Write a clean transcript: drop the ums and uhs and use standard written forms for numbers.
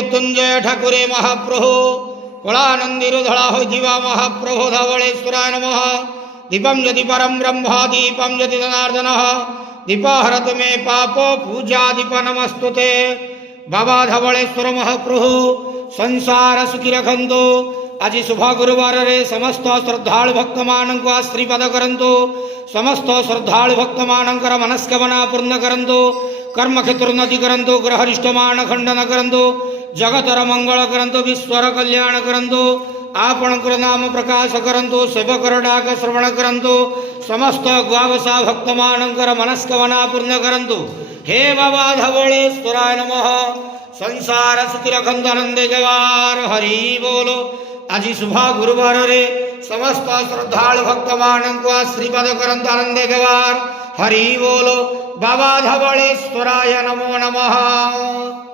मृत्युंजय ठाकुरे महाप्रभु कलानंदीरुधड़ा होइथिबा महाप्रभु धवलेश्वराय नमः। दीपं यदि परम ब्रह्म दीपं यदि जनार्दनः दीपहरत मे पाप पूजा दीप नमस्तुते। बाबा धवलेश्वर महाप्रभु संसार सुखी रखंतु। आज शुभ गुरुवार रे समस्त श्रद्धालु भक्त मानक आशीर्वाद करंतु। समस्त श्रद्धालु भक्त मानकर मनस्कामना पूर्ण करंतु। कर्म क्षेत्र उन्नति करंतु। ग्रहरिष्ट मान खंडन करंतु। जगतर मंगल करंतु। विश्वर कल्याण करंतु। आपणकर नाम प्रकाश करंतु। सेवकर डाक श्रवण करंतु। समस्त ग्वावसा भक्त मानकर मनस्कामना पूर्ण करंतु। हे बाबा धवलेश्वराय नमः। संसार सुखी रखंतु आनंदे जवार हरि बोलो। आज शुभ गुरुवार रे समस्त श्रद्धालु भक्त मानक आशीर्वाद करंतु आनंदे जवार हरि बोलो। बाबा धवलेश्वराय नमो नमः।